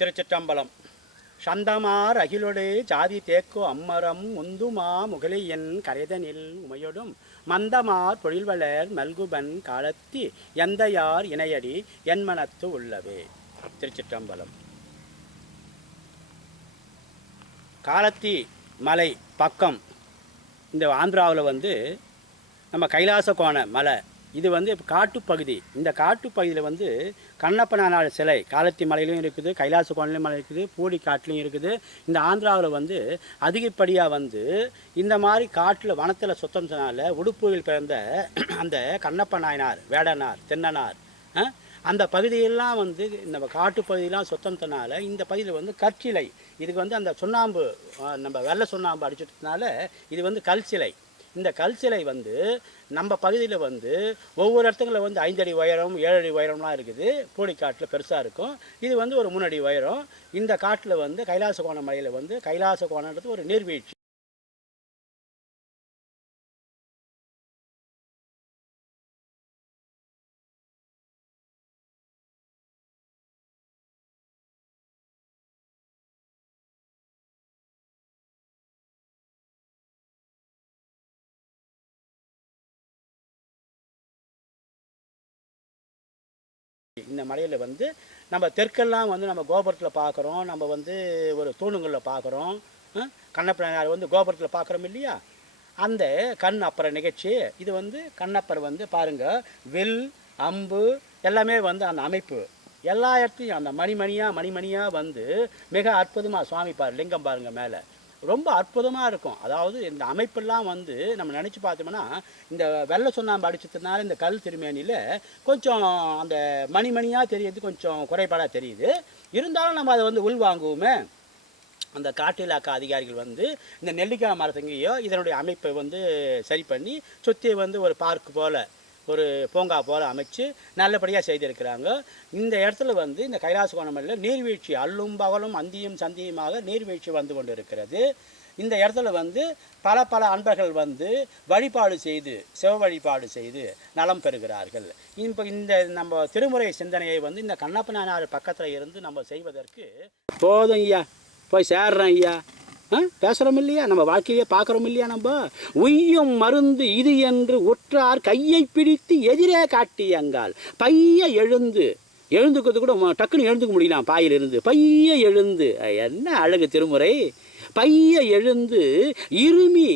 திருச்சிற்றம்பலம். சந்தமார் அகிலொடு ஜாதி தேக்கு அம்மரம் முந்துமா முகலியன் கரைதனில் உமையொடும். மந்தமார் தொழில்வளர் மல்குபன் காலத்தி எந்தையார் இணையடி என்மனத்து உள்ளவே. திருச்சிற்றம்பலம். காலத்தி மலை பக்கம். இந்த ஆந்திராவில் வந்து நம்ம கைலாச கோண மலை இது வந்து இப்போ காட்டுப்பகுதி. இந்த காட்டுப்பகுதியில் வந்து கண்ணப்பனார் சிலை காலத்தி மலையிலையும் இருக்குது கைலாச கோணிலையும் மலை இருக்குது பூடி காட்டிலையும் இருக்குது. இந்த ஆந்திராவில் வந்து அதிகப்படியாக வந்து இந்த மாதிரி காட்டில் வனத்தில் சுத்தம்னால உடுப்புகள் பிறந்த அந்த கண்ணப்ப நாயனார் வேடனார் தென்னனார் அந்த பகுதியெல்லாம் வந்து இந்த காட்டு பகுதியெல்லாம் சுத்தம்னால இந்த பகுதியில் வந்து கற்சிலை. இதுக்கு வந்து அந்த சுண்ணாம்பு நம்ம வெள்ளை சுண்ணாம்பு அடிச்சிட்டதுனால இது வந்து கல் சிலை இந்த கல் சிலை வந்து நம்ம பகுதியில் வந்து ஒவ்வொரு இடத்துங்களில் வந்து ஐந்தடி உயரம் ஏழடி உயரம்லாம் இருக்குது. பூடிக்காட்டில் பெருசாக இருக்கும். இது வந்து ஒரு மூணடி உயரம். இந்த காட்டில் வந்து கைலாச கோண மலையில் வந்து கைலாச கோணன்றது ஒரு நீர்வீழ்ச்சி. இந்த மலையில் வந்து நம்ம தெற்கெல்லாம் வந்து நம்ம கோபுரத்தில் பார்க்குறோம் நம்ம வந்து ஒரு தூணுங்களில் பார்க்குறோம் கண்ணப்பனார் வந்து கோபுரத்தில் பார்க்குறோம் இல்லையா? அந்த கண் அப்புற நிகழ்ச்சி இது வந்து கண்ணப்பர் வந்து பாருங்கள் வில் அம்பு எல்லாமே வந்து அந்த அமைப்பு. எல்லா இடத்துலையும் அந்த மணிமணியாக மணிமணியாக வந்து மிக அற்புதமாக சுவாமி பாரு லிங்கம் பாருங்கள் மேலே. ரொம்ப அற்புதமாக இருக்கும். அதாவது இந்த அமைப்பெல்லாம் வந்து நம்ம நினச்சி பார்த்தோம்னா இந்த வெள்ளை சுண்ணாம்பு அடிச்சதுனால இந்த கல் திருமேனியில் கொஞ்சம் அந்த மணிமணியாக தெரியறது கொஞ்சம் குறைபாடாக தெரியுது. இருந்தாலும் நம்ம அதை வந்து உள்வாங்குவோமே அந்த காட்டு இலாக்கா அதிகாரிகள் வந்து இந்த நெல்லிக்காய் மரத்தங்கையோ இதனுடைய அமைப்பை வந்து சரி பண்ணி சுற்றி வந்து ஒரு பார்க் போல் ஒரு பூங்கா போல் அமைச்சு நல்லபடியாக செய்திருக்கிறாங்க. இந்த இடத்துல வந்து இந்த கைலாச கோணமலையில் நீர்வீழ்ச்சி அல்லும் பகலும் அந்தியும் சந்தியுமாக நீர்வீழ்ச்சி வந்து கொண்டு இருக்கிறது இந்த இடத்துல வந்து பல பல அன்பர்கள் வந்து வழிபாடு செய்து சிவ வழிபாடு செய்து நலம் பெறுகிறார்கள். இப்போ இந்த நம்ம திருமுறை சிந்தனையை வந்து இந்த கண்ணப்பனார் பக்கத்தில் இருந்து நம்ம செய்வதற்கு போதும் ஐயா. போய் சேர்றேன் ஐயா. பேசுகிறோம் இல்லையா நம்ம வாழ்க்கையே பார்க்குறோம் இல்லையா நம்ம? உய்யும் மருந்து இது என்று உற்றார் கையை பிடித்து எதிரே காட்டியங்கால் பைய எழுந்து எழுந்துக்கிறது கூட டக்குன்னு எழுந்துக்க முடியலாம் பாயிலிருந்து. பைய எழுந்து என்ன அழகு திருமுறை? பைய எழுந்து இருமி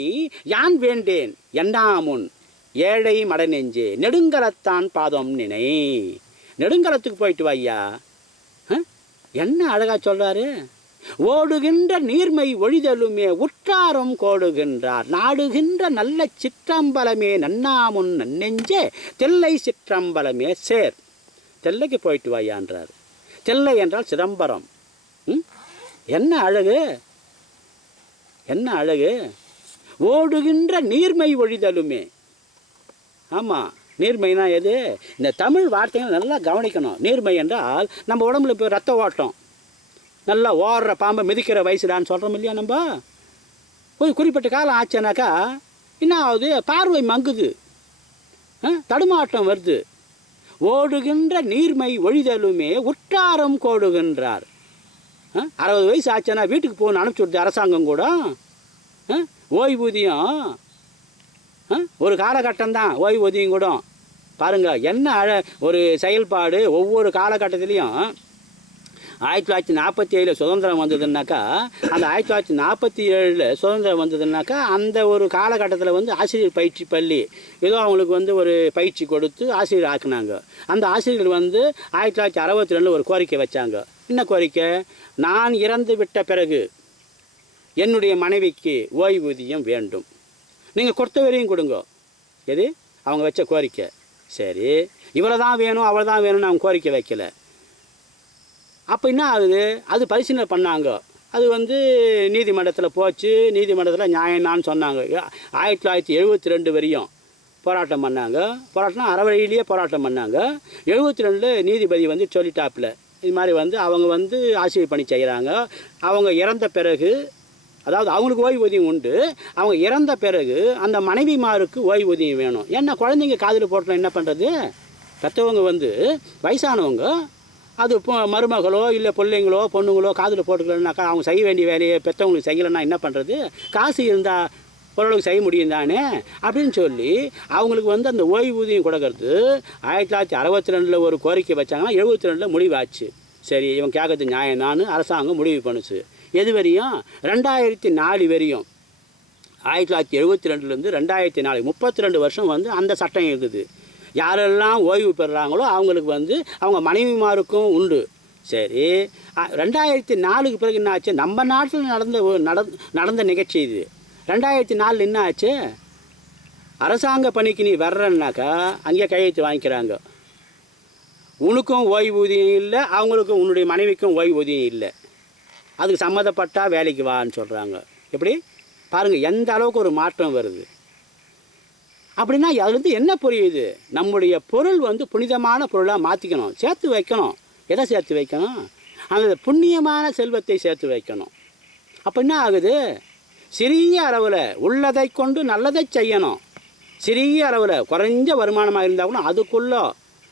யான் வேண்டேன் என்னாமுன் ஏழை மடநெஞ்சே நெடுங்கலத்தான் பாதம் நினை. நெடுங்கலத்துக்கு போயிட்டு வாய்யா. ஆ? என்ன அழகாக சொல்கிறாரு ஓடுகின்ற நீர்மை ஒழிதலுமே உற்றாரும் கோடுகின்றார். நாடுகின்ற நல்ல சிற்றம்பலமே நன்னாமுன் நன்னெஞ்சே தெல்லை சிற்றம்பலமே சேர். தெல்லைக்கு போயிட்டு வாயான்றார். தெல்லை என்றால் சிதம்பரம். ம்? என்ன அழகு? என்ன அழகு? ஓடுகின்ற நீர்மை ஒழிதலுமே. ஆமாம் நீர்மைனா எது? இந்த தமிழ் வார்த்தைகளை நல்லா கவனிக்கணும். நீர்மை என்றால் நம்ம உடம்புல இப்போ ரத்த ஓட்டம். நல்லா ஓடுற பாம்பை மிதிக்கிற வயசுடான்னு சொல்கிறோம் இல்லையா நம்ம? கொஞ்சம் குறிப்பிட்ட காலம் ஆச்சுனாக்கா என்ன ஆகுது? பார்வை மங்குது. ஆ, தடுமாற்றம் வருது. ஓடுகின்ற நீர்மை ஒழிதலுமே உற்றாரம் கோடுகின்றார். ஆ, அறுபது வயசு ஆச்சுன்னா வீட்டுக்கு போகணும் அனுப்பிச்சி அரசாங்கம் கூட. ஆ, ஓய்வூதியம். ஆ, ஒரு காலகட்டம் தான் ஓய்வூதியம் கூட பாருங்க என்ன அழ ஒரு செயல்பாடு ஒவ்வொரு காலகட்டத்திலையும் ஆயிரத்தி தொள்ளாயிரத்தி நாற்பத்தி ஏழில் சுதந்திரம் வந்ததுன்னாக்கா அந்த ஆயிரத்தி தொள்ளாயிரத்தி நாற்பத்தி ஏழில் சுதந்திரம் வந்ததுன்னாக்கா அந்த ஒரு காலகட்டத்தில் வந்து ஆசிரியர் பயிற்சி பள்ளி ஏதோ அவங்களுக்கு வந்து ஒரு பயிற்சி கொடுத்து ஆசிரியர் ஆக்குனாங்க. அந்த ஆசிரியர்கள் வந்து ஆயிரத்தி தொள்ளாயிரத்தி அறுபத்தி ரெண்டில் ஒரு கோரிக்கை வச்சாங்க. என்ன கோரிக்கை? நான் இறந்து விட்ட பிறகு என்னுடைய மனைவிக்கு ஓய்வூதியம் வேண்டும். நீங்கள் கொடுத்த வரையும் கொடுங்க. எது? அவங்க வச்ச கோரிக்கை. சரி. இவ்வளோ தான் வேணும் அவ்வளோ தான் வேணும்னு அவங்க கோரிக்கை வைக்கல. அப்போ என்ன ஆகுது? அது பரிசீலனை பண்ணாங்க. அது வந்து நீதிமன்றத்தில் போச்சு. நீதிமன்றத்தில் நியாயம்னான்னு சொன்னாங்க. ஆயிரத்தி தொள்ளாயிரத்தி எழுபத்தி ரெண்டு வரையும் போராட்டம் பண்ணாங்க. போராட்டம்னா அறவழியிலேயே போராட்டம் பண்ணாங்க. எழுபத்தி ரெண்டில் நீதிபதி வந்து சொல்லிட்டாப்புல. இது மாதிரி வந்து அவங்க வந்து ஆசிரியர் பணி செய்கிறாங்க அவங்க இறந்த பிறகு அதாவது அவங்களுக்கு ஓய்வூதியம் உண்டு. அவங்க இறந்த பிறகு அந்த மனைவிமாருக்கு ஓய்வூதியம் வேணும். ஏன்னா குழந்தைங்க காதில் போட்டோம் என்ன பண்ணுறது பெற்றவங்க வந்து வயசானவங்க அது இப்போ மருமகளோ இல்லை பிள்ளைங்களோ பொண்ணுங்களோ காதில் போட்டுக்கலனாக்கா அவங்க செய்ய வேண்டிய வேலையை பெற்றவங்களுக்கு செய்யலைன்னா என்ன பண்ணுறது காசு இருந்தால் ஓரளவுக்கு செய்ய முடியும் தானே? அப்படின்னு சொல்லி அவங்களுக்கு வந்து அந்த ஓய்வூதியம் கொடுக்கறது ஆயிரத்தி தொள்ளாயிரத்தி அறுபத்தி ரெண்டில் ஒரு கோரிக்கை வச்சாங்கன்னா எழுபத்தி ரெண்டில் முடிவாச்சு. சரி இவன் கேட்கறது நியாயம் நான் அரசாங்கம் முடிவு பண்ணுச்சு. எது வரையும்? ரெண்டாயிரத்தி நாலு வரையும். ஆயிரத்தி தொள்ளாயிரத்தி எழுபத்தி ரெண்டுலேருந்து ரெண்டாயிரத்தி நாலு முப்பத்தி ரெண்டு வருஷம் வந்து அந்த சட்டம் இருக்குது. யாரெல்லாம் ஓய்வு பெறுறாங்களோ அவங்களுக்கு வந்து அவங்க மனைவிமாருக்கும் உண்டு. சரி ரெண்டாயிரத்தி நாலுக்கு பிறகு என்ன ஆச்சு நம்ம நாட்டில் நடந்த நடந் நடந்த நிகழ்ச்சி இது. ரெண்டாயிரத்தி நாலில் என்ன ஆச்சு அரசாங்க பணிக்கு நீ வர்றன்னாக்கா அங்கே கையெழுத்து வாங்கிக்கிறாங்க. உனக்கும் ஓய்வூதியம் இல்லை அவங்களுக்கும் உன்னுடைய மனைவிக்கும் ஓய்வூதியம் இல்லை. அதுக்கு சம்மந்தப்பட்டா வேலைக்கு வான்னு சொல்கிறாங்க எப்படி? பாருங்கள் எந்த அளவுக்கு ஒரு மாற்றம் வருது. அப்படின்னா அதுலேருந்து என்ன புரியுது நம்முடைய பொருள் வந்து புனிதமான பொருளாக மாற்றிக்கணும் சேர்த்து வைக்கணும். எதை சேர்த்து வைக்கணும்? அந்த புண்ணியமான செல்வத்தை சேர்த்து வைக்கணும். அப்போ என்ன ஆகுது? சிறிய அளவில் உள்ளதை கொண்டு நல்லதை செய்யணும். சிறிய அளவில் குறைஞ்ச வருமானமாக இருந்தால் கூட அதுக்குள்ளே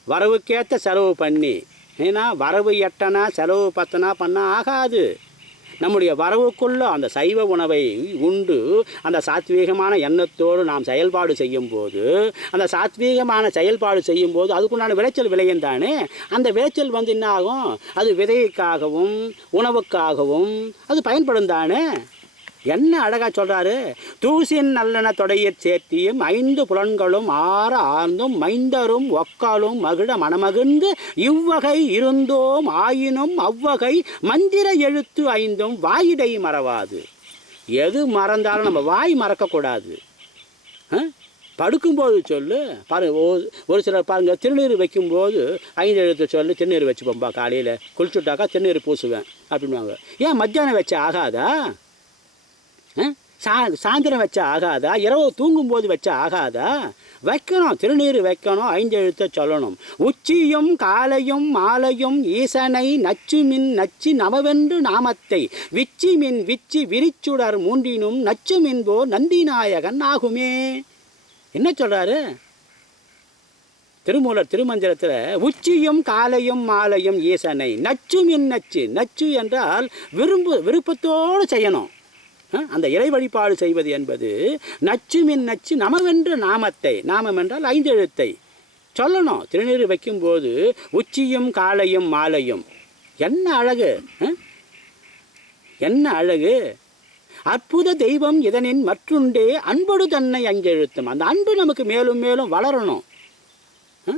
வரவுக்கேற்ற செலவு பண்ணி. ஏன்னா வரவு எட்டனா செலவு பத்தனா பண்ணால் ஆகாது. நம்முடைய வரவுக்குள்ள அந்த சைவ உணவை உண்டு. அந்த சாத்வீகமான எண்ணத்தோடு நாம் செயல்பாடு செய்யும்போது அந்த சாத்வீகமான செயல்பாடு செய்யும்போது அதுக்குண்டான விளைச்சல் விளையும் தானே? அந்த விளைச்சல் வந்து என்ன ஆகும் அது விதைக்காகவும் உணவுக்காகவும் அது பயன்படும் தானே? என்ன அழகா சொல்றாரு? தூசின் நல்லன தொடையிற் சேர்த்தியும் ஐந்து புலன்களும் ஆற ஆர்ந்தும் மைந்தரும் ஒக்காலும் மகிழ மனமகிழ்ந்து இவ்வகை இருந்தோம் ஆயினும் அவ்வகை மந்திர எழுத்து ஐந்தும் வாயிடை மறவாது. எது மறந்தாலும் நம்ம வாய் மறக்கக்கூடாது. ஆ? படுக்கும்போது சொல்லு. பாருங்க ஒரு- ஒரு சிலர் பாருங்கள் திருநீர் வைக்கும்போது ஐந்து எழுத்து சொல்லு திருநீர் வச்சுப்போம்பா காலையில். குளிச்சுட்டாக்கா திருநீர் பூசுவேன் அப்படின்வாங்க ஏன் மத்தியானம் வச்சா ஆகாதா? சா சாயந்தரம் வச்சா ஆகாதா? இரவு தூங்கும்போது வச்சா ஆகாதா? வைக்கணும். திருநீர் வைக்கணும். ஐந்து எழுத்த சொல்லணும். உச்சியும் காலையும் மாலையும் ஈசனை நச்சு மின் நச்சு நமவென்று நாமத்தை. விச்சி மின் விச்சி விரிச்சுடர் மூன்றினும் நச்சு மின்போ நந்திநாயகன் ஆகுமே. என்ன சொல்கிறாரு திருமூலர் திருமந்திரத்தில் உச்சியும் காலையும் மாலையும் ஈசனை நச்சு மின் நச்சு. நச்சு என்றால் விரும்பு விருப்பத்தோடு செய்யணும். அந்த இறை வழிபாடு செய்வது என்பது நச்சுமின் நச்சு நமவென்ற நாமத்தை நாமம் என்றால் ஐந்து எழுத்தை சொல்லணும். திருநீர் வைக்கும்போது உச்சியும் காலையும் மாலையும். என்ன அழகு? என்ன அழகு? அற்புத தெய்வம் இதனின் மற்றுண்டே அன்பொடு தன்னை அஞ்செழுத்தும். அந்த அன்பு நமக்கு மேலும் மேலும் வளரணும். ஆ?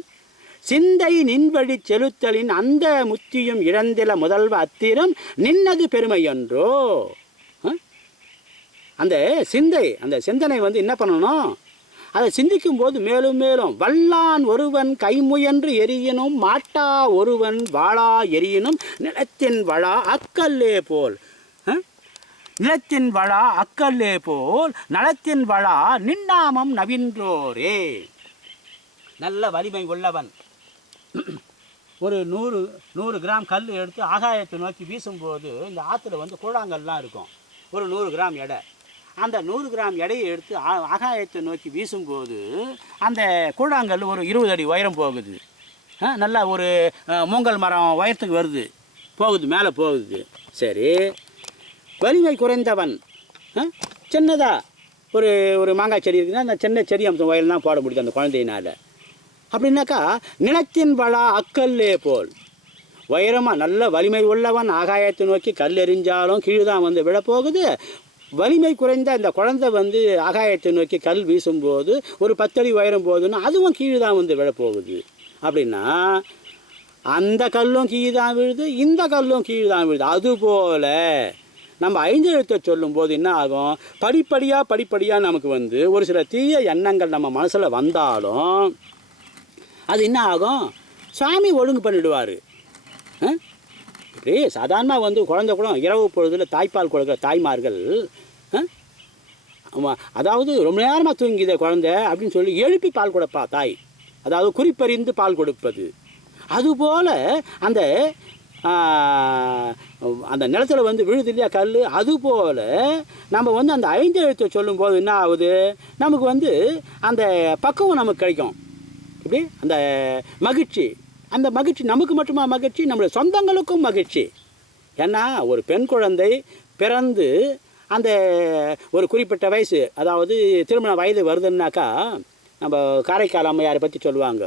சிந்தை நின்வழி செலுத்தலின் அந்த முத்தியும் இழந்தில முதல்வ அத்திரம் நின்னது பெருமையன்றோ? அந்த சிந்தை அந்த சிந்தனை வந்து என்ன பண்ணணும் அதை சிந்திக்கும் போது மேலும் மேலும் வல்லான் ஒருவன் கைமுயன்று எரியனும் மாட்டா ஒருவன் வாழா எரியனும் நிலத்தின் வளா அக்கல்லே போல். நிலத்தின் வளா அக்கல்லே போல் நலத்தின் வளா நின்னாமம் நவின்றோரே. நல்ல வலிமை உள்ளவன். ஒரு நூறு நூறு கிராம் கல் எடுத்து ஆகாயத்தை நோக்கி வீசும்போது இந்த ஆற்றுல வந்து கூழாங்கல்லாம் இருக்கும். ஒரு நூறு கிராம் எடை. அந்த நூறு கிராம் எடையை எடுத்து ஆகாயத்தை நோக்கி வீசும்போது அந்த கூழாங்கல் ஒரு இருபது அடி உயரம் போகுது. நல்லா ஒரு மூங்கல் மரம் உயரத்துக்கு வருது. போகுது மேலே போகுது. சரி. வலிமை குறைந்தவன். சின்னதாக ஒரு ஒரு மாங்காய் செடி இருக்குதுன்னா அந்த சின்ன செடி அம்சம் வயல் தான் போட முடியுது அந்த குழந்தையினால். அப்படின்னாக்கா நிலத்தின் பலா அக்கல்லே போல். உயரமாக நல்ல வலிமை உள்ளவன் ஆகாயத்தை நோக்கி கல் எறிஞ்சாலும் கீழே தான் வந்து விழப்போகுது. வலிமை குறைந்த அந்த குழந்தை வந்து ஆகாயத்தை நோக்கி கல் வீசும்போது ஒரு பத்தடி உயரம் போதுன்னா அதுவும் கீழே தான் வந்து விழப்போகுது. அப்படின்னா அந்த கல்லும் கீழே தான் விழுது இந்த கல்லும் கீழே தான் விழுது. அதுபோல் நம்ம ஐந்து எழுத்தை சொல்லும்போது என்ன ஆகும்? படிப்படியாக படிப்படியாக நமக்கு வந்து ஒரு சில தீய எண்ணங்கள் நம்ம மனசில் வந்தாலும் அது என்ன ஆகும்? சாமி ஒழுங்கு பண்ணிடுவார். இப்படி சாதாரணமாக வந்து குழந்தை கூட இரவு பொழுதில் தாய்ப்பால் கொடுக்குற தாய்மார்கள் ஆ? அதாவது ரொம்ப நேரமாக தூங்கித குழந்தை அப்படின்னு சொல்லி எழுப்பி பால் கொடுப்பா தாய். அதாவது குறிப்பறிந்து பால் கொடுப்பது. அதுபோல் அந்த அந்த நிலத்துல வந்து விழுது இல்லையா கல் அதுபோல் நம்ம வந்து அந்த ஐந்து எழுத்தை சொல்லும்போது என்ன ஆகுது? நமக்கு வந்து அந்த பக்குவம் நமக்கு கிடைக்கும். இப்படி அந்த மகிழ்ச்சி. அந்த மகிழ்ச்சி நமக்கு மட்டுமா மகிழ்ச்சி? நம்மளுடைய சொந்தங்களுக்கும் மகிழ்ச்சி. ஏன்னா ஒரு பெண் குழந்தை பிறந்து அந்த ஒரு குறிப்பிட்ட வயசு அதாவது திருமண வயது வருதுன்னாக்கா நம்ம காரைக்கால் அம்மையாரை பற்றி சொல்லுவாங்க.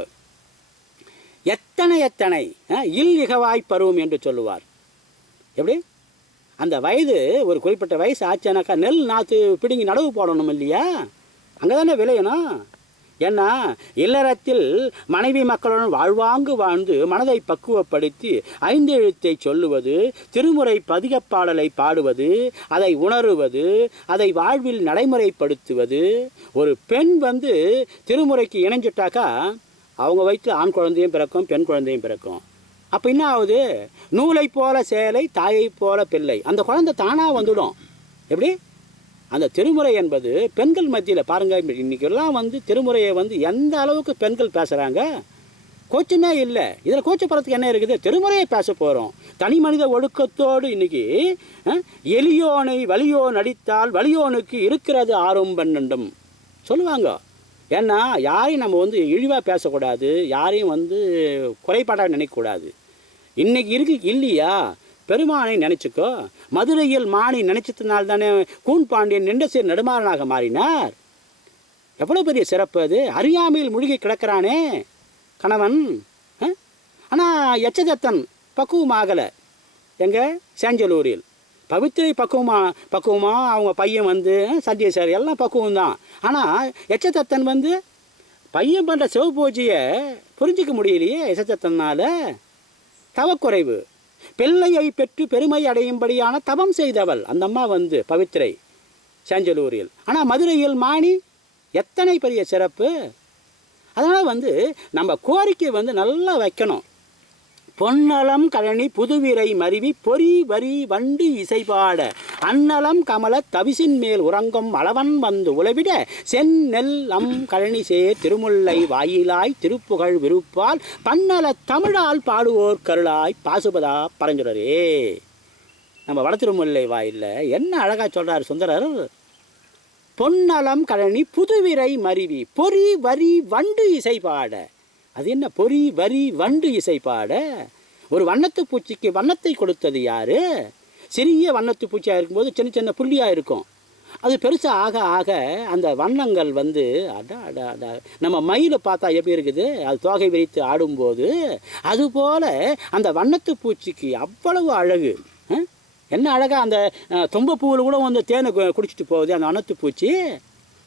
எத்தனை எத்தனை இல் இகவாய் பருவம் என்று சொல்லுவார். எப்படி? அந்த வயது ஒரு குறிப்பிட்ட வயசு ஆச்சுனாக்கா நெல் நாற்று பிடுங்கி நடவு போடணும் இல்லையா? அங்கே தானே விளையணும். ஏன்னா இல்லறத்தில் மனைவி மக்களுடன் வாழ்வாங்கு வாழ்ந்து மனதை பக்குவப்படுத்தி ஐந்து எழுத்தை சொல்லுவது திருமுறை பதிகப்பாடலை பாடுவது அதை உணருவது அதை வாழ்வில் நடைமுறைப்படுத்துவது. ஒரு பெண் வந்து திருமுறைக்கு இணைஞ்சிட்டாக்கா அவங்க வயிற்று ஆண் குழந்தையும் பிறக்கும் பெண் குழந்தையும் பிறக்கும். அப்போ என்ன ஆகுது? நூலை போல சேலை தாயை போல பிள்ளை. அந்த குழந்தை தானாக வந்துடும். எப்படி? அந்த திருமுறை என்பது பெண்கள் மத்தியில் பாருங்கள் இன்றைக்கெல்லாம் வந்து திருமுறையை வந்து எந்த அளவுக்கு பெண்கள் பேசுகிறாங்க கோச்சமே இல்லை. இதில் கோச்சப்படுறதுக்கு என்ன இருக்குது? திருமுறையை பேச போகிறோம் தனி மனித ஒழுக்கத்தோடு இன்னைக்கு எளியோனை வலியோ நடித்தால் வலியோனுக்கு இருக்கிறது ஆர்வம் பன்னெண்டும். சொல்லுவாங்க. ஏன்னா யாரையும் நம்ம வந்து இழிவாக பேசக்கூடாது யாரையும் வந்து குறைபாடாக நினைக்கக்கூடாது. இன்றைக்கி இருக்கு இல்லையா? பெருமானை நினைச்சுக்கோ மதுரையில் மானை நினைச்சதுனால் தானே கூன் பாண்டியன் நின்றசீர் நெடுமாறனாக மாறினார். எவ்வளோ பெரிய சிறப்பு அது. அறியாமையில் முழுகி கிடக்கிறானே கணவன். ஆனால் எச்சதத்தன் பக்குவமாகலை. எங்கள் சேஞ்சலூரில். பவித்திரை பக்குவமா பக்குவமாக அவங்க பையன் வந்து சத்யசாரி எல்லாம் பக்குவம் தான் ஆனால் எச்சதத்தன் வந்து பையன் பண்ணுற சிவபூஜையை புரிஞ்சிக்க முடியலையே எச்சதத்தனால தவக்குறைவு. பிள்ளையை பெற்று பெருமை அடையும்படியான தவம் செய்தவள். அந்த அம்மா வந்து பவித்திரை சேஞ்சலூரில். ஆனால் மதுரையில் மாணி எத்தனை பெரிய சிறப்பு? அதனால் வந்து நம்ம கோரிக்கை வந்து நல்லா வைக்கணும். பொன்னலம் கழனி புதுவிரை மருவி பொறி வரி வண்டு இசைபாட அன்னலம் கமல தவிசின் மேல் உறங்கும் அளவன் வந்து உளவிட செந்நெல் அம் கழனி சே திருமுல்லை வாயிலாய் திருப்புகழ் விருப்பால் பன்னல தமிழால் பாடுவோர் கருளாய் பாசுபதா பரஞ்சுடரே நம்ம வட திருமுல்லை வாயில்ல என்ன அழகா சொல்கிறார் சுந்தரர்? பொன்னலம் கழனி புதுவிரை மருவி பொறி வரி வண்டு இசைபாட அது என்ன பொறி வரி வண்டு இசை பாட ஒரு வண்ணத்து பூச்சிக்கு வண்ணத்தை கொடுத்தது யார்? சிறிய வண்ணத்து பூச்சியாக இருக்கும்போது சின்ன சின்ன புள்ளியாக இருக்கும். அது பெருசாக ஆக ஆக அந்த வண்ணங்கள் வந்து அடா அடா அடா. நம்ம மயிலை பார்த்தா எப்படி இருக்குது? அது தோகை விரித்து ஆடும்போது அதுபோல் அந்த வண்ணத்து பூச்சிக்கு அவ்வளவு அழகு. என்ன அழகாக அந்த அஹ், பூவில் கூட வந்து தேனை கு- குடிச்சிட்டு போகுது அந்த வண்ணத்து பூச்சி.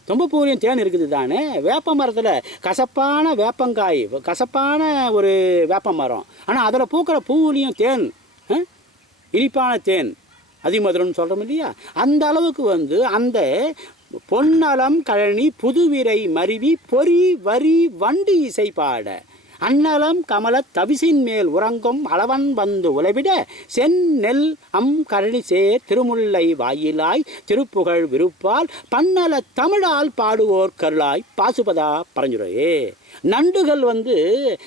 தும்பப்பூவிலையும் தேன் இருக்குது தானே வேப்ப மரத்தில் கசப்பான வேப்பங்காய் கசப்பான ஒரு வேப்ப மரம். ஆனால் அதில் பூக்கிற பூவுலேயும் தேன் இனிப்பான தேன் அதிமதுரம்னு சொல்கிறோம் இல்லையா? அந்த அளவுக்கு வந்து அந்த பொன்னலம் கழனி புதுவிரை மருவி பொறி வரி வண்டு இசை பாட அன்னலம் கமல தவிசின் மேல் உறங்கும் அளவன் வந்து உலவிட செந்நெல் அம் கரணி சேர் திருமுல்லை வாயிலாய் திருப்புகழ் விருப்பால் பன்னல தமிழால் பாடுவோர் கருளாய் பாசுபதா பரஞ்சுரையே. நண்டுகள் வந்து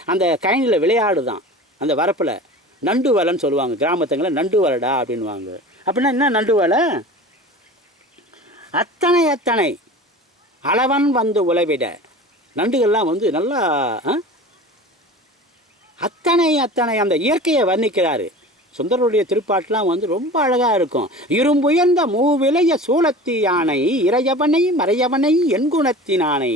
அந்த கயனில் விளையாடுதான் அந்த வரப்பில். நண்டு வலைன்னு சொல்லுவாங்க கிராமத்துங்களை நண்டு வலடா அப்படின்வாங்க அப்படின்னா என்ன நண்டு வலை அத்தனை அத்தனை அளவன் வந்து உழவிட நண்டுகள்லாம் வந்து நல்லா ஆ? அத்தனை அத்தனை அந்த இயற்கையை வர்ணிக்கிறாரு. சுந்தரருடைய திருப்பாட்டெலாம் வந்து ரொம்ப அழகாக இருக்கும். இரும்புயர்ந்த மூவிலைய சூளத்தி யானை இறையவனை மறையவனை எண்குணத்தினானை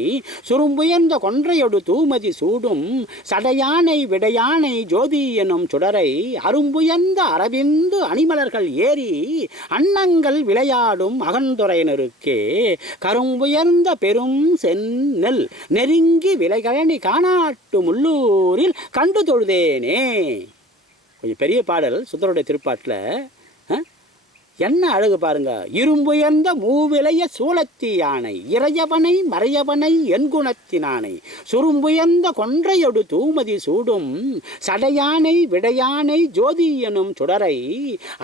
சுரும்புயர்ந்த கொன்றையொடு தூமதி சூடும் சடையானை விடையானை ஜோதி எனும் சுடரை அரும்புயர்ந்த அரவிந்து அணிமலர்கள் ஏறி அன்னங்கள் விளையாடும் அகந்துரையினருக்கே கரும்புயர்ந்த பெரும் செந்நெல் நெருங்கி விலைகழனி காணாட்டு முள்ளூரில் கண்டு தொழுதேனே. கொஞ்சம் பெரிய பாடல் சுந்தருடைய திருப்பாட்டில் என்ன அழகு பாருங்க. இரும்புயர்ந்த மூவிலைய சூழத்தி யானை இறையவனை மறையவனை என்குணத்தினானை சுரும்புயர்ந்த கொன்றையொடு தூமதி சூடும் சடையானை விடையானை ஜோதி எனும் சுடரை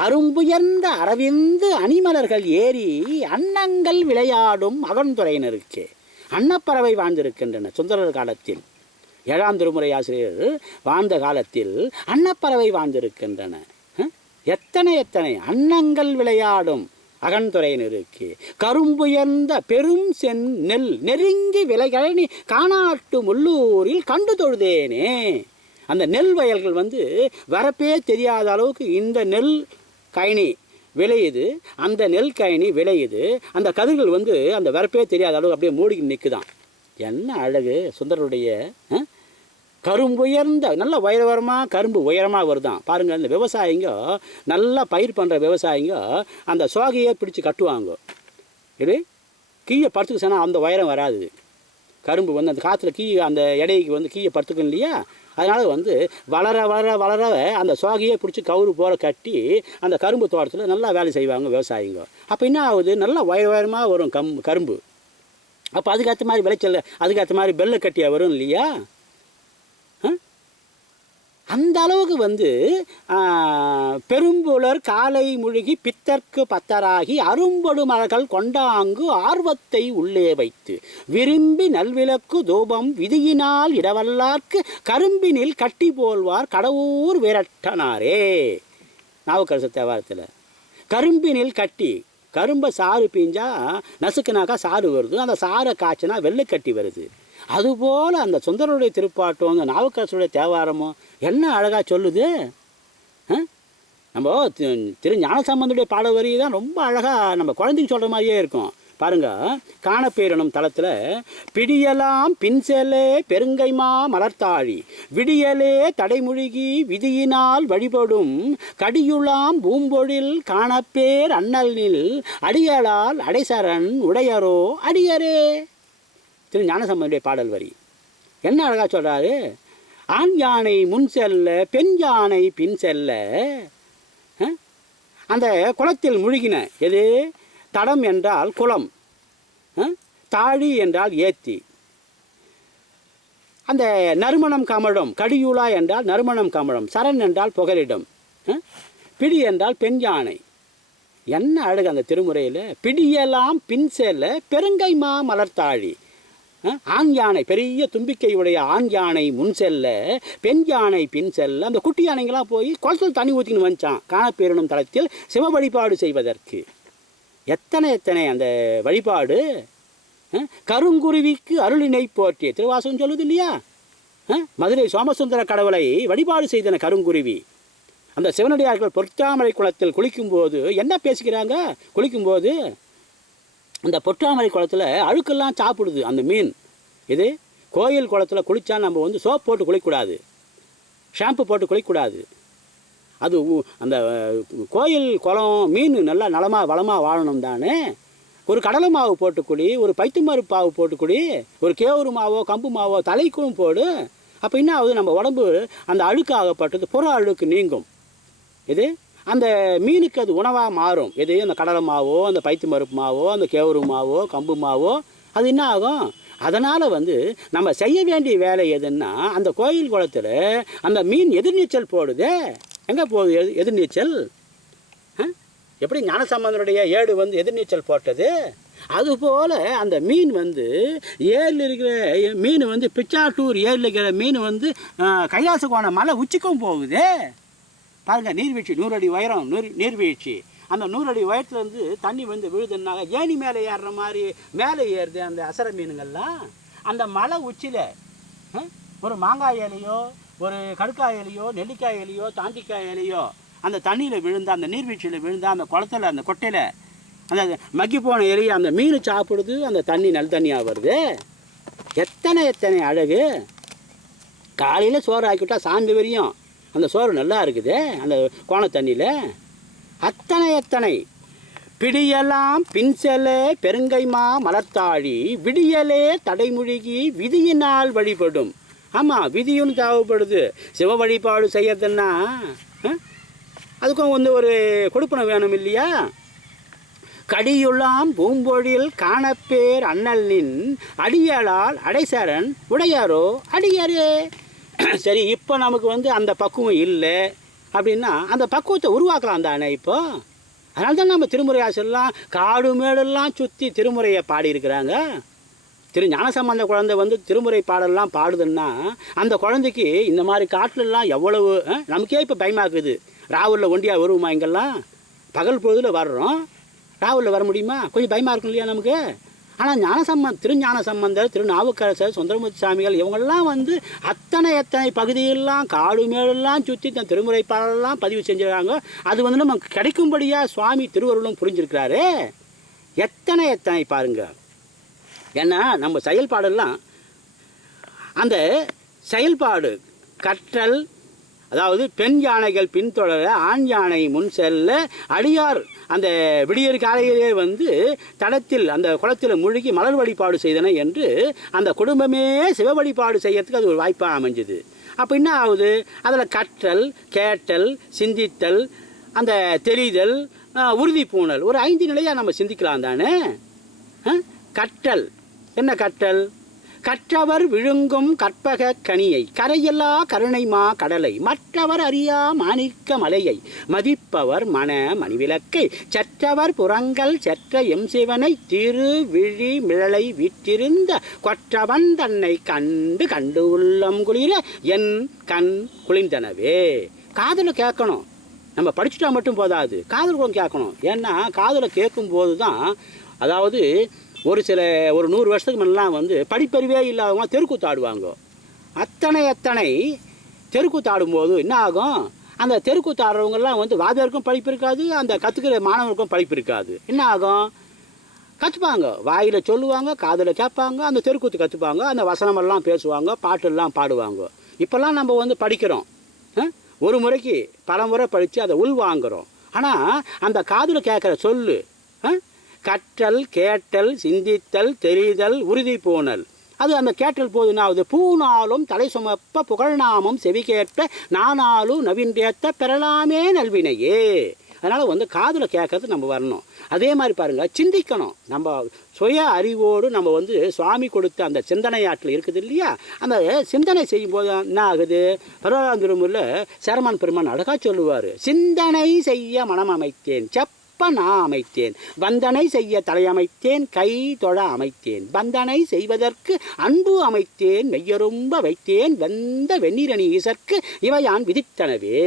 அரும்புயர்ந்த அரவிந்து அணிமலர்கள் ஏறி அன்னங்கள் விளையாடும் அகன்துறையினருக்கே அன்னப்பறவை வாழ்ந்திருக்கின்றன சுந்தரர் காலத்தில். ஏழாம் திருமுறை ஆசிரியர் வாழ்ந்த காலத்தில் அன்னப்பறவை வாழ்ந்திருக்கின்றன. எத்தனை எத்தனை அன்னங்கள் விளையாடும் அகன்துறையினருக்கு கரும்புயர்ந்த பெரும் சென் நெல் நெருங்கி விலைகழனி காணாட்டு முள்ளூரில் கண்டு தொழுதேனே. அந்த நெல் வயல்கள் வந்து வரப்பே தெரியாத அளவுக்கு இந்த நெல் கயனி விளையுது அந்த நெல் கயனி விளையுது அந்த கதிர்கள் வந்து அந்த வரப்பே தெரியாத அளவுக்கு அப்படியே மூடிக்கு நிற்குதான் என்ன அழகு சுந்தரருடைய கரும்பு உயர்ந்த நல்ல உயர உயரமாக கரும்பு உயரமாக வருதான் பாருங்கள் இந்த விவசாயிங்க நல்லா பயிர் பண்ணுற விவசாயிங்க அந்த சோகையை பிடிச்சி கட்டுவாங்க. இது கீயை படுத்துக்க சொன்னால் அந்த உயரம் வராது. கரும்பு வந்து அந்த காற்றுல கீ அந்த இடைக்கு வந்து கீழே படுத்துக்கும் இல்லையா? அதனால் வந்து வளர வளர வளர அந்த சோகையை பிடிச்சி கவுரு போல கட்டி அந்த கரும்பு தோட்டத்தில் நல்லா வேலை செய்வாங்க விவசாயிங்க. அப்போ என்ன ஆகுது? நல்லா உயர உயரமாக வரும் கம் கரும்பு. அப்போ அதுக்கேற்ற மாதிரி விளைச்சல் அதுக்கேற்ற மாதிரி வெள்ளை கட்டியாக வரும் இல்லையா? அந்த அளவுக்கு வந்து பெரும்புலர் காலை முழுகி பித்தற்கு பத்தராகி அரும்பொடு மலர்கள் கொண்டாங்கு ஆர்வத்தை உள்ளே வைத்து விரும்பி நல்விளக்கு தூபம் விதியினால் இடவல்லார்க்கு கரும்பினில் கட்டி போல்வார் கடவுர் விரட்டனாரே. நாவுக்கரசு தேவாரத்தில் கரும்பினில் கட்டி கரும்பை சாறு பீஞ்சா நசுக்குனாக்கா சாறு வருது அந்த சாறை காய்ச்சினா வெள்ளைக்கட்டி வருது. அதுபோல் அந்த சுந்தரருடைய திருப்பாட்டும் அந்த நாவுக்கரசுடைய தேவாரமும் என்ன அழகாக சொல்லுது? ஆ? நம்ம திரு ஞானசம்பந்தனுடைய பாட வரி தான் ரொம்ப அழகாக நம்ம குழந்தைக்கு சொல்கிற மாதிரியே இருக்கும். பாருங்க காணப்பேரணும் தளத்தில் பிடியலாம் பின்செலே பெருங்கைமா மலர்த்தாழி விடியலே தடைமுழுகி விதியினால் வழிபடும் கடியுளாம் பூம்பொழில் காணப்பேர் அண்ணலில் அடியலால் அடைசரன் உடையரோ அடியரே. திரு ஞானசம்பந்தனுடைய பாடல் வரி. என்ன அழகாக சொல்கிறாரு ஆண் யானை முன் செல்ல பெண் யானை பின் செல்ல அந்த குளத்தில் முழுகின எது? தடம் என்றால் குளம் தாழி என்றால் ஏத்தி. அந்த நறுமணம் கமழும் கடியூலா என்றால் நறுமணம் கமழும் சரண் என்றால் புகலிடம் பிடி என்றால் பெண் யானை. என்ன அழகு அந்த திருமுறையில்? பிடியெல்லாம் பின் செல்ல பெருங்கை மா மலர்த்தாழி. ஆண் யானை பெரிய தும்பிக்கையுடைய ஆண் யானை முன் செல்ல பெண் யானை பின் செல்ல அந்த குட்டி யானைங்களாம் போய் குளத்தில் தண்ணி ஊற்றின்னு வந்துச்சான் காணப்பேரணும் தளத்தில் சிவ வழிபாடு செய்வதற்கு. எத்தனை எத்தனை அந்த வழிபாடு? கருங்குருவிக்கு அருளினை போற்றிய திருவாசகம் சொல்லுது இல்லையா? மதுரை சோமசுந்தர கடவுளை வழிபாடு செய்தன கருங்குருவி. அந்த சிவனடியார்கள் பொற்றாமரை குளத்தில் குளிக்கும்போது என்ன பேசிக்கிறாங்க குளிக்கும்போது அந்த பொற்றாமரை குளத்தில் அழுக்கெல்லாம் சாப்பிடுது அந்த மீன். இது கோயில் குளத்தில் குளித்தா நம்ம வந்து சோப் போட்டு குளிக்கக்கூடாது. ஷாம்பு போட்டு குளிக்கக்கூடாது. அது அந்த கோயில் குளம் மீன் நல்லா நலமாக வளமாக வாழணும் தானே? ஒரு கடலை மாவு போட்டு குடி ஒரு பைத்துமரு பாவு போட்டு குடி ஒரு கேவுரு மாவோ கம்பு மாவோ தலைக்கும் போடு அப்போ என்ன ஆகுது? நம்ம உடம்பு அந்த அழுக்காகப்பட்டது புற அழுக்கு நீங்கும். இது அந்த மீனுக்கு அது உணவாக மாறும். எது அந்த கடலை மாவோ அந்த பைத்து மறுப்பு மாவோ அந்த கேவுரு மாவோ கம்பு மாவோ அது என்ன ஆகும்? அதனால் வந்து நம்ம செய்ய வேண்டிய வேலை எதுன்னா அந்த கோயில் குளத்தில் அந்த மீன் எதிர்நீச்சல் போடுதே. எங்கே போகுது எது எதிர்நீச்சல்? ஆ? எப்படி ஞானசம்பந்தனுடைய ஏடு வந்து எதிர்நீச்சல் போட்டது? அதுபோல் அந்த மீன் வந்து ஏரியில் இருக்கிற மீன் வந்து பிச்சாட்டூர் ஏரியில் இருக்கிற மீன் வந்து ஆ, கைலாச மலை உச்சிக்கும் போகுதே. பாருங்க நீர்வீழ்ச்சி நூறு அடி உயரம் நீர் நீர்வீழ்ச்சி. அந்த நூறு அடி உயரத்துலேருந்து தண்ணி வந்து விழுதுன்னாங்க. ஏணி மேலே ஏறுற மாதிரி மேலே ஏறுது அந்த அசர மீனுங்கள்லாம். அந்த மலை உச்சியில் ஒரு மாங்காய் இலையோ ஒரு கடுக்காய் இலையோ நெல்லிக்காய் இலையோ தாண்டிக்காய் இலையோ அந்த தண்ணியில் விழுந்தா அந்த நீர்வீழ்ச்சியில் விழுந்தா அந்த குளத்துல அந்த கொட்டையில் அந்த மக்கி போன இலையை அந்த மீன் சாப்பிடுது அந்த தண்ணி நல்ல தண்ணியாக வருது. எத்தனை எத்தனை அழகு. காலையில் சோறு ஆக்கிவிட்டா சாந்து வரையும் அந்த சோறு நல்லா இருக்குது அந்த கோண தண்ணியில். அத்தனை எத்தனை பிடியெல்லாம் பின்செலே பெருங்கைமா மலர்த்தாழி விடியலே தடைமுழுகி விதியினால் வழிபடும். ஆமாம் விதியும் தேவைப்படுது சிவ வழிபாடு செய்யறதுன்னா அதுக்கும் வந்து ஒரு கொடுப்பனை வேணும் இல்லையா? கடியுலாம் பூம்பொழில் காணப்பேர் அண்ணலின் அடியாளால் அடைசரன் உடையாரோ அடியாரே? சரி இப்போ நமக்கு வந்து அந்த பக்குவம் இல்லை அப்படின்னா அந்த பக்குவத்தை உருவாக்கலாம் தானே இப்போ? அதனால தான் நம்ம திருமுறை ஆசிரியர்லாம் காடு மேடெல்லாம் சுற்றி திருமுறையை பாடியிருக்கிறாங்க. திரு ஞானசம்பந்த குழந்தை வந்து திருமுறை பாடல்லாம் பாடுதுன்னா அந்த குழந்தைக்கு இந்த மாதிரி காட்டிலெல்லாம் எவ்வளவு நமக்கே இப்போ பயமாக்குது. ராவலில் ஒண்டியாக வருவோமா இங்கெல்லாம்? பகல் பொழுதில் வர்றோம். ராவலில் வர முடியுமா? கொஞ்சம் பயமாக இருக்கும் இல்லையா நமக்கு? ஆனால் ஞானசம்பந்த திருஞான சம்பந்தர் திருநாவுக்கரசர் சுந்தரமூர்த்தி சாமிகள் இவங்கெல்லாம் வந்து அத்தனை எத்தனை பகுதியெல்லாம் காடு மேலெல்லாம் சுற்றி தன் திருமுறை பாடலெல்லாம் பதிவு செஞ்சுருக்காங்க. அது வந்து நமக்கு கிடைக்கும்படியாக சுவாமி திருவருளும் புரிஞ்சிருக்கிறாரு. எத்தனை எத்தனை பாருங்க. ஏன்னா நம்ம செயல்பாடெல்லாம் அந்த செயல்பாடு கற்றல் அதாவது பெண் யானைகள் பின்தொடர ஆண் யானை முன் செல்ல அடியார் அந்த விடியற் காலையிலே வந்து தடத்தில் அந்த குளத்தில் முழுகி மலர் வழிபாடு செய்தன என்று அந்த குடும்பமே சிவ வழிபாடு செய்யறதுக்கு அது ஒரு வாய்ப்பாக அமைஞ்சுது. அப்போ என்ன ஆகுது? அதில் கற்றல் கேட்டல் சிந்தித்தல் அந்த தெரிதல் உறுதி பூணல் ஒரு ஐந்து நிலையாக நம்ம சிந்திக்கலாம் தானே? கற்றல். என்ன கற்றல்? கற்றவர் விழுங்கும் கற்பக கனியை கரையெல்லா கருணைமா கடலை மற்றவர் அறியா மாணிக்க மலையை மதிப்பவர் மன மணிவிளக்கை சற்றவர் புறங்கள் செற்ற எம் சிவனை திரு விழி மிழலை விற்றிருந்த கொற்றவன் தன்னை கண்டு கண்டு உள்ளம் குளிர என் கண் குளிர்ந்தனவே. காதலை கேட்கணும். நம்ம படிச்சுட்டா மட்டும் போதாது. காதல் கூட கேட்கணும். ஏன்னா கேட்கும் கேட்கும்போது தான் அதாவது ஒரு சில ஒரு நூறு வருஷத்துக்கு முன்னெல்லாம் வந்து படிப்பறிவே இல்லாதவங்க தெருக்கூத்து ஆடுவாங்க. அத்தனை அத்தனை தெருக்கூத்து ஆடும்போது என்ன ஆகும்? அந்த தெருக்கூத்து ஆடுறவங்கெல்லாம் வந்து வாதியாருக்கும் படிப்பு இருக்காது அந்த கற்றுக்கிற மாணவருக்கும் படிப்பு இருக்காது. என்ன ஆகும்? கற்றுப்பாங்க வாயில் சொல்லுவாங்க காதில் கேட்பாங்க அந்த தெருக்கூத்து கற்றுப்பாங்க அந்த வசனமெல்லாம் பேசுவாங்க பாட்டெல்லாம் பாடுவாங்க. இப்போல்லாம் நம்ம வந்து படிக்கிறோம். ஒரு முறைக்கு பல முறை படித்து அதை உள்வாங்குறோம். ஆனால் அந்த காதில் கேட்குற சொல்லு ஆ? கற்றல் கேட்டல் சிந்தித்தல் தெரிதல் உறுதி போனல். அது அந்த கேட்டல் போது என்ன ஆகுது பூநாளும் தலை சுமப்ப புகழ்நாமம் செவி கேட்ப நானாலும் நவீன்றேத்த பெறலாமே நல்வினையே. அதனால் வந்து காதில் கேட்கறது நம்ம வரணும். அதே மாதிரி பாருங்கள் சிந்திக்கணும். நம்ம சுய அறிவோடு நம்ம வந்து சுவாமி கொடுத்த அந்த சிந்தனை ஆற்றில் இருக்குது இல்லையா? அந்த சிந்தனை செய்யும்போது என்ன ஆகுது? பரவாயில்ல திருமுறையில் பெருமான் அழகாக சொல்லுவார் சிந்தனை செய்ய மனம் அமைத்தேன் நான் அமைத்தேன் வந்தனை செய்ய தலையமைத்தேன் கை தொழ அமைத்தேன். வந்தனை செய்வதற்கு அன்பு அமைத்தேன் மெய்யரும்ப வைத்தேன் வெந்த வெந்நீரணி இசற்கு இவையான் விதித்தனவே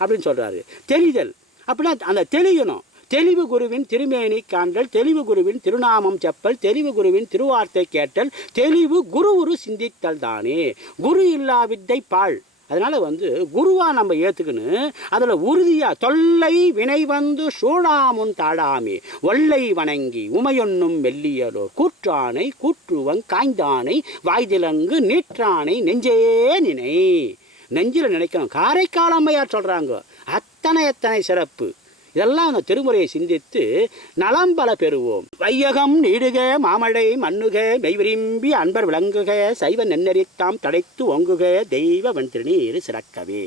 அப்படின்னு சொல்கிறாரு தெரிதல். அப்படின்னா அந்த தெளியணும். தெளிவு குருவின் திருமேனி காண்டல் தெளிவு குருவின் திருநாமம் செப்பல் தெளிவு குருவின் திருவார்த்தை கேட்டல் தெளிவு குரு ஒரு சிந்தித்தல் தானே. குரு இல்லா வித்தை பாழ். அதனால் வந்து குருவாக நம்ம ஏற்றுக்கின்னு அதில் உறுதியாக தொல்லை வினை வந்து சூழாமுன் தாழாமே ஒல்லை வணங்கி உமையொன்னும் வெள்ளியலோ கூற்றானை கூற்றுவன் காய்ந்தானை வாய்திலங்கு நீற்றானை நெஞ்சே நினை. நெஞ்சில் நினைக்கணும். காரைக்காலம்மையார் சொல்கிறாங்க அத்தனை அத்தனை சிறப்பு. இதெல்லாம் அந்த திருமுறையை சிந்தித்து நலம் பல பெறுவோம். வையகம் நீடுக மாமழை மண்ணுக மெய்விரும்பி அன்பர் விளங்குக சைவ நென்னறித்தாம் தடைத்து ஒங்குக தெய்வ வந்திருநீர் சிறக்கவே.